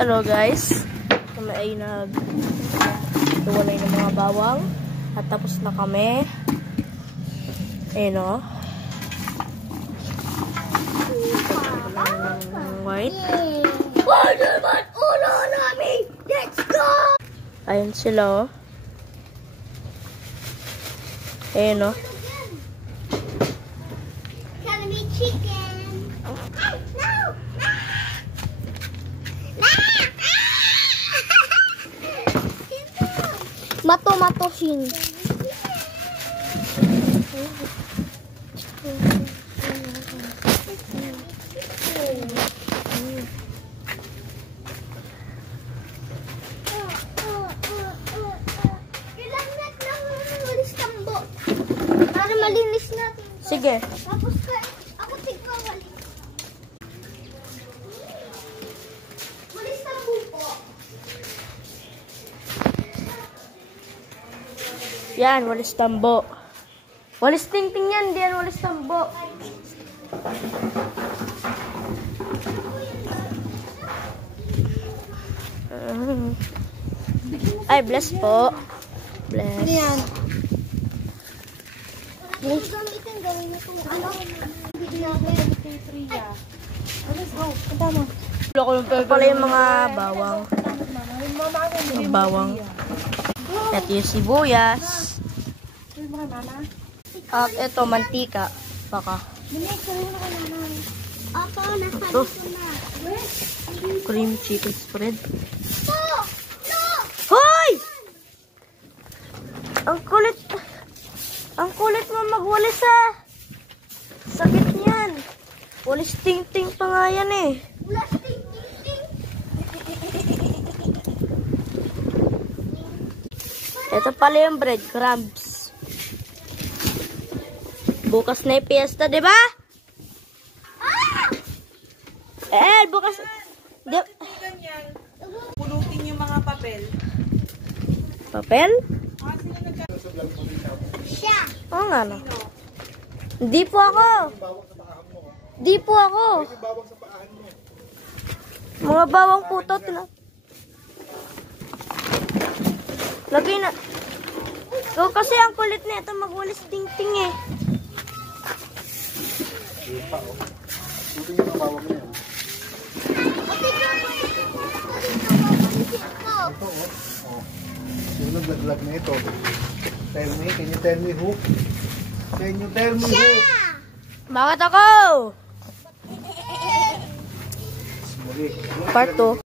Hello guys, kami ay nag-iwalay ng mga bawang at tapos na kami. Ayun o. White. Ulo namin! Let's go! Ayun sila o. Ayun o. Gonna be chicken. No! Mato-matohin. Kailangan lang walis tambo. Para malinis natin. Sige. Tapos ako tigawali. Walis tambo po. Yan, walis tambo. Walis tingting yan, diyan walis tambo. Ay, bless po. Bless. Yan. Yung gamitin, gawin mo kung ano. Ito pala yung mga bawang. Mga bawang. At yung sibuyas. At ito, mantika. Baka. Opo, nasabi ko na. Cream chicken spread. No! Hoy! Ang kulit mo magwalis ah. Sakit niyan. Walis ting-ting pa nga yan eh. Wala ting. Ito pala yung breadcrumbs. Bukas na yung fiesta, di ba? Bukas. Pulutin yung mga papel. Papel? Siya. Oo nga no. Hindi po ako. Hindi po ako. Mga bawang putot na. Lagay na. So, kasi ang kulit na ito magwalis ting-ting eh. Sino naglag na ito? Tell me, can you tell me who? Can you tell me who? Bakit ako? Part 2.